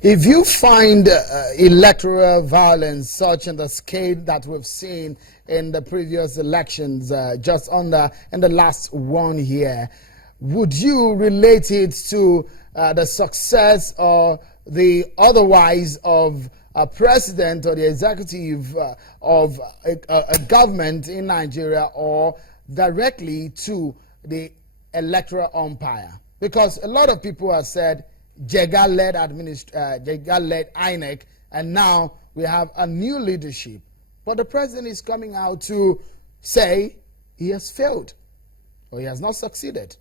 If you find electoral violence such in the scale that we've seen in the previous elections, just in the last 1 year, would you relate it to the success or the otherwise of a president or the executive of a government in Nigeria, or directly to the electoral umpire? Because a lot of people have said Jega-led Jega-led INEC, and now we have a new leadership. But the president is coming out to say he has failed or he has not succeeded.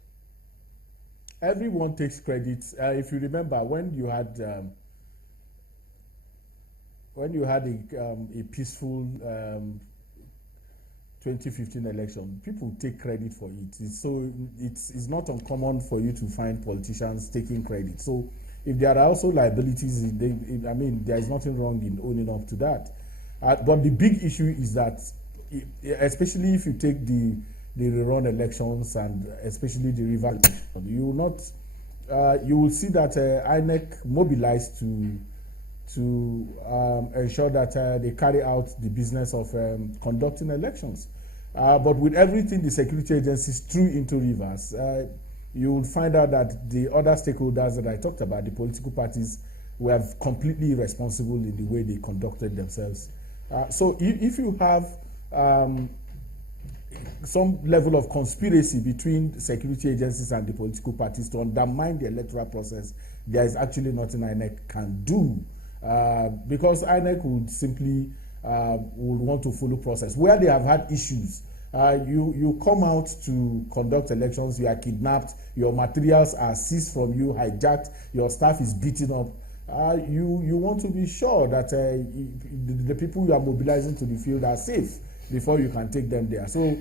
Everyone takes credit. If you remember, when you had a peaceful 2015 election, people take credit for it. It's not uncommon for you to find politicians taking credit. So if there are also liabilities, there is nothing wrong in owning up to that. But the big issue is that, especially if you take the rerun elections and especially the river election, you will see that INEC mobilized to ensure that they carry out the business of conducting elections. But with everything the security agencies threw into rivers, you will find out that the other stakeholders that I talked about, the political parties, were completely irresponsible in the way they conducted themselves. So if you have some level of conspiracy between security agencies and the political parties to undermine the electoral process, there is actually nothing INEC can do, because INEC would simply would want to follow process. Where they have had issues, you come out to conduct elections, you are kidnapped, your materials are seized from you, hijacked, your staff is beaten up. You want to be sure that the people you are mobilizing to the field are safe before you can take them there. So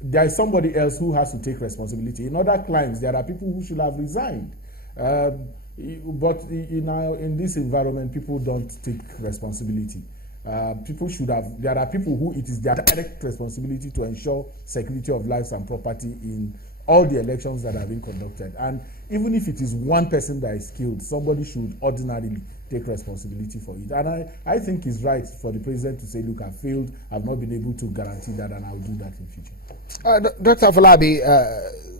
there is somebody else who has to take responsibility. In other climes, there are people who should have resigned. But in this environment, people don't take responsibility. There are people who it is their direct responsibility to ensure security of lives and property in all the elections that have been conducted. And even if it is one person that is killed, somebody should ordinarily take responsibility for it. And I think it's right for the president to say, look, I've failed, I've not been able to guarantee that, and I'll do that in future. Dr. Afolabi,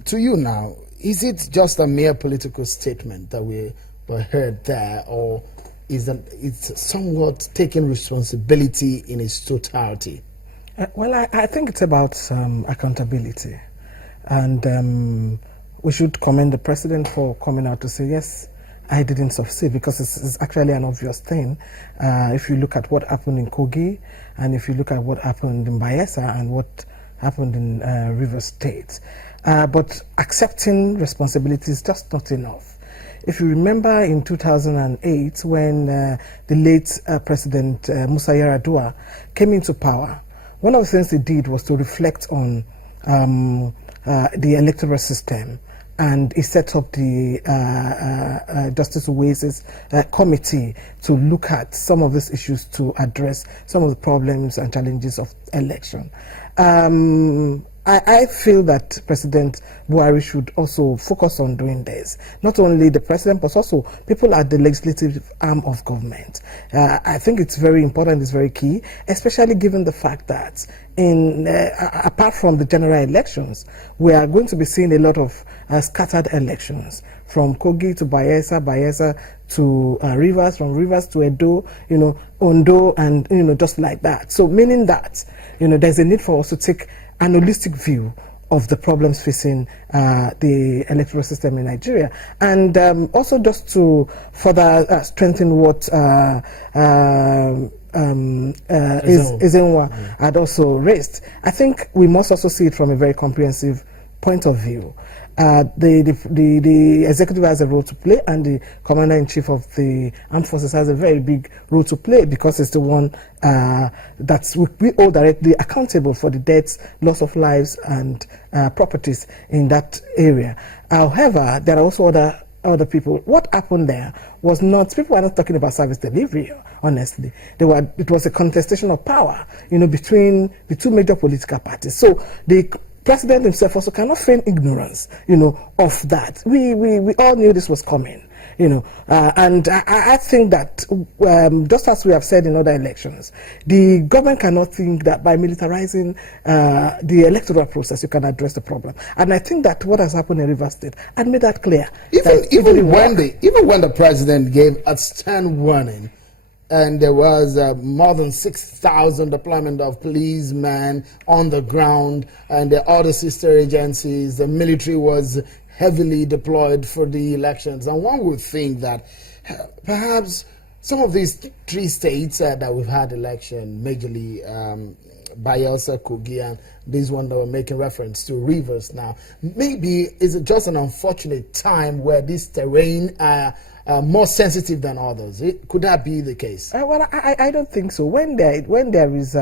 to you now, is it just a mere political statement that we heard there, or is it's somewhat taking responsibility in its totality? Well, I think it's about accountability. And we should commend the president for coming out to say, yes, I didn't succeed, because it's actually an obvious thing. If you look at what happened in Kogi, and if you look at what happened in Bayelsa and what happened in Rivers State. But accepting responsibility is just not enough. If you remember in 2008, when the late President Musa Yar'Adua came into power, one of the things he did was to reflect on the electoral system, and he set up the Justice Oasis committee to look at some of these issues, to address some of the problems and challenges of election. I feel that President Buhari should also focus on doing this. Not only the president, but also people at the legislative arm of government. I think it's very important, it's very key, especially given the fact that apart from the general elections, we are going to be seeing a lot of scattered elections, from Kogi to Bayelsa to Rivers, from Rivers to Edo, Ondo, and just like that. So meaning that there's a need for us to take an holistic view of the problems facing the electoral system in Nigeria, and also just to further strengthen what Ezenwa had also raised. I think we must also see it from a very comprehensive point of view. The executive has a role to play, and the commander-in-chief of the armed forces has a very big role to play, because it's the one that's we all directly accountable for the deaths, loss of lives, and properties in that area. However, there are also other people. What happened there was not, people are not talking about service delivery, honestly. It was a contestation of power, between the two major political parties. So the president himself also cannot feign ignorance, of that. We all knew this was coming. And I think that just as we have said in other elections, the government cannot think that by militarizing the electoral process you can address the problem. And I think that what has happened in Rivers State had made that clear. Even when the president gave a stern warning, and there was more than 6,000 deployment of policemen on the ground, and the other sister agencies, the military was heavily deployed for the elections. And one would think that perhaps some of these three states that we've had election, majorly Bayelsa, Kogi, and this one that we're making reference to, Rivers now, maybe is it just an unfortunate time where this terrain more sensitive than others? Could that be the case? Well, I don't think so. When there is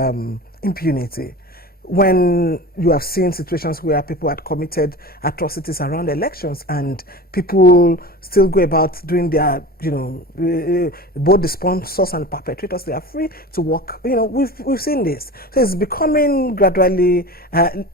impunity, when you have seen situations where people had committed atrocities around elections and people still go about doing their, both the sponsors and perpetrators, they are free to work. We've seen this. So it's becoming gradually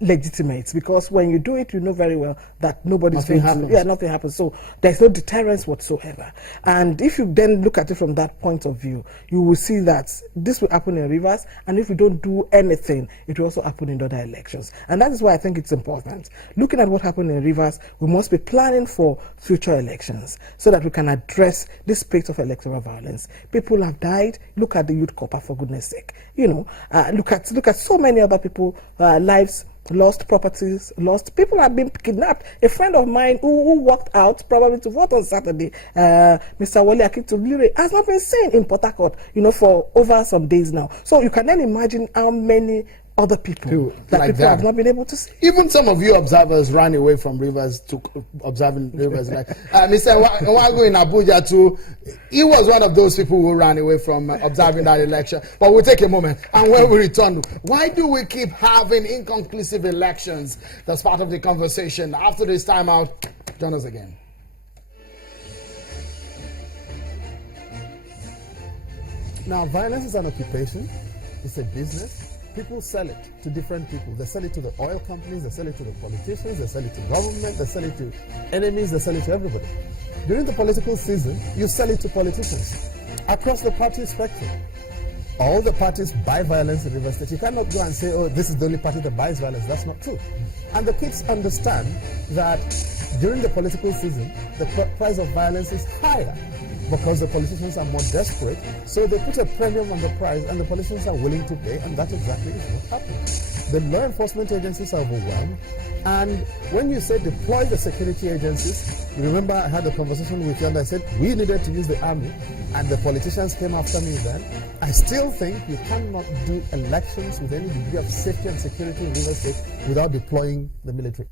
legitimate, because when you do it, you know very well that nothing happens. So there's no deterrence whatsoever. And if you then look at it from that point of view, you will see that this will happen in Rivers, and if you don't do anything, it will also happen in other elections. And that is why I think it's important. Looking at what happened in Rivers, we must be planning for future elections so that we can address this spate of electoral violence. People have died. Look at the youth copper, for goodness sake. Look at so many other people, lives lost, properties lost. People have been kidnapped. A friend of mine who walked out probably to vote on Saturday, Mr. Wale Akintoblire, has not been seen in Port Harcourt, for over some days now. So you can then imagine how many other people have not been able to see. Even some of you observers ran away from Rivers to observing Rivers. Like Mr. Wago in Abuja too, he was one of those people who ran away from observing that election. But we'll take a moment, and when we return, why do we keep having inconclusive elections? That's part of the conversation. After this time out, join us again. Now, violence is an occupation. It's a business. People sell it to different people. They sell it to the oil companies, they sell it to the politicians, they sell it to government, they sell it to enemies, they sell it to everybody. During the political season, you sell it to politicians across the party spectrum. All the parties buy violence in Rivers State. You cannot go and say, oh, this is the only party that buys violence. That's not true. And the kids understand that during the political season, the price of violence is higher because the politicians are more desperate. So they put a premium on the price, and the politicians are willing to pay, and that exactly is what happens. The law enforcement agencies are overwhelmed, and when you say deploy the security agencies, remember I had a conversation with you and I said we needed to use the army, and the politicians came after me then. I still think you cannot do elections with any degree of safety and security in Rivers State without deploying the military.